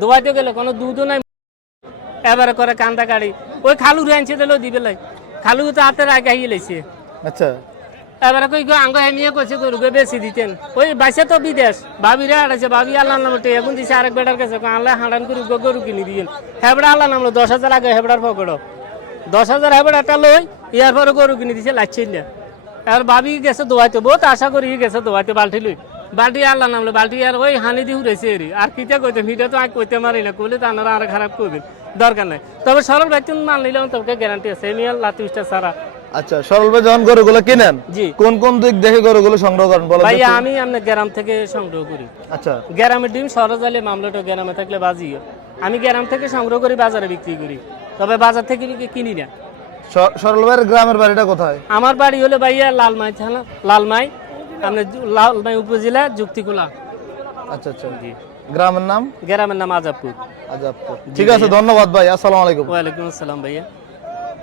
দোয়াইতে গেলে কোনো দুধও নাই, এবারে করে কান্দা গাড়ি ওই খালু আনছে দিল দিবে লাই, খালু তো হাতে রাখে আইয়ে লাইছে। আচ্ছা এবারে কই আঙ্গ হেমিয়ে কইছে গরুকে বেশি দিতেন, ওই বাইসে তো বিদেশ ভাবিরা হারাইছে, ভাবি আল্লাহ নামে এখন দিছে আরেক বেটার কাছে আল্লাহ হাঁড়ান করে গরু কিনে দিয়েন, হেবড়া আল্লাহ নামলো 10,000 আগে হেবড়ার পকেট 10,000 হেবড়াটা লই ইয়ার পরে গরু কিনে দিছে লাচ্ছিল। আর ভাবি গেছে দোয়াইতে, বহুত আশা করি গেছে দোয়াইতে বাল্টি লই, বাল্টি আল্লাহ নামলো বাল্টি আর ওই হানি দিয়ে উড়েছে এরি আর কিটা কইতে মিটা তো আগে কইতে মারি না, কইলে তো আপনারা আর খারাপ করবেন, দরকার নাই। তবে সরল ব্যক্তি মান নিলাম তোকে গ্যারান্টি আছে এমনি লাতি উস্টা সারা। আচ্ছা সরল ভাই যখন গরুগুলো কিনেন জি কোন কোন দিক দেখে গরুগুলো সংগ্রহ করেন বলেন ভাই? তো একটু? আমি আপনার গ্রাম থেকে সংগ্রহ করি। আচ্ছা গ্রামের ডিম শহরে যাইলে মামলাটা গ্রামে থাকলে বাজিও, আমি গ্রাম থেকে সংগ্রহ করি বাজারে বিক্রি করি, তবে বাজার থেকে কিনি না। সরল ভাইয়ের গ্রামের বাড়িটা কোথায়? আমার বাড়ি হলো ভাইয়া লালমাই থানা, লালমাই আপনার লালমাই উপজেলা যুক্তিকুলা। আচ্ছা আচ্ছা গ্রামের নাম? গ্রামের নাম আজাবপুর। আজাবপুর। ঠিক আছে ধন্যবাদ ভাই, আসসালামু আলাইকুম। ওয়ালাইকুম আসসালাম ভাইয়া।